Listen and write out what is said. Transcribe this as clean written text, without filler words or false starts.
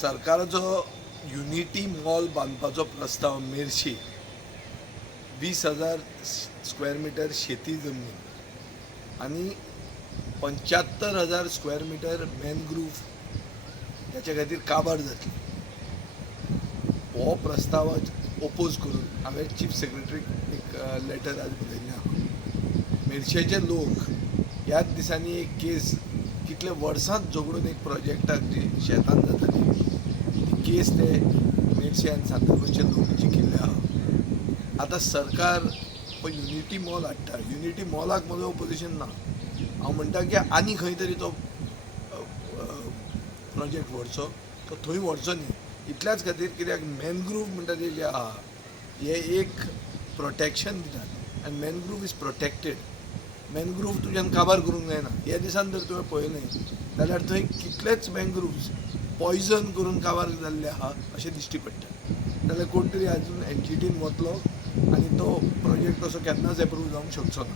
सरकाराचो unity mall बांदपाचो प्रस्ताव मेर्शी 20,000 square metre शेती जमीन आणि 75,000 स्क्वेअर मिटर मॅनग्रूव्ह त्याच्या खातीर काबार जातली. हो प्रस्ताव ओपोज करून हांवें चीफ सेक्रेटरीक एक लेटर आज बरयल्लें आहा. मेर्शेचे लोक ह्याच दिसांनी एक केस कितले वर्सांत झगडून एक प्रोजेक्टाक जी शेतान जाताली ती केस ते मेर्शे आनी सांताक्रूजचे लोक जिखिल्ले आहा. आतां सरकार पळय युनिटी मॉल हाडटा. युनिटी मॉलाक म्हजो ओपोजिशन ना. हांव म्हणटा की आनी खंय तरी तो प्रोजेक्ट व्हरचो, तो थंय व्हरचो न्ही. इतल्याच खातीर कित्याक मॅनग्रूव्ह म्हणटा ते जे आहा हे एक प्रोटेक्शन दितात आनी मॅनग्रूव्ह इज प्रोटेक्टेड. मॅनग्रूव्ह तुज्यान काबार करूंक जायना. ह्या दिसान जर तुवें पळयलें जाल्यार थंय कितलेच मॅनग्रूव्ह पॉयझन करून काबार जाल्ले आहा अशें दिश्टी पडटा. जाल्यार कोण तरी आजून एनजीटीन वतलो आनी तो प्रोजेक्ट असो केन्नाच एप्रूव्ह जावंक शकचो ना.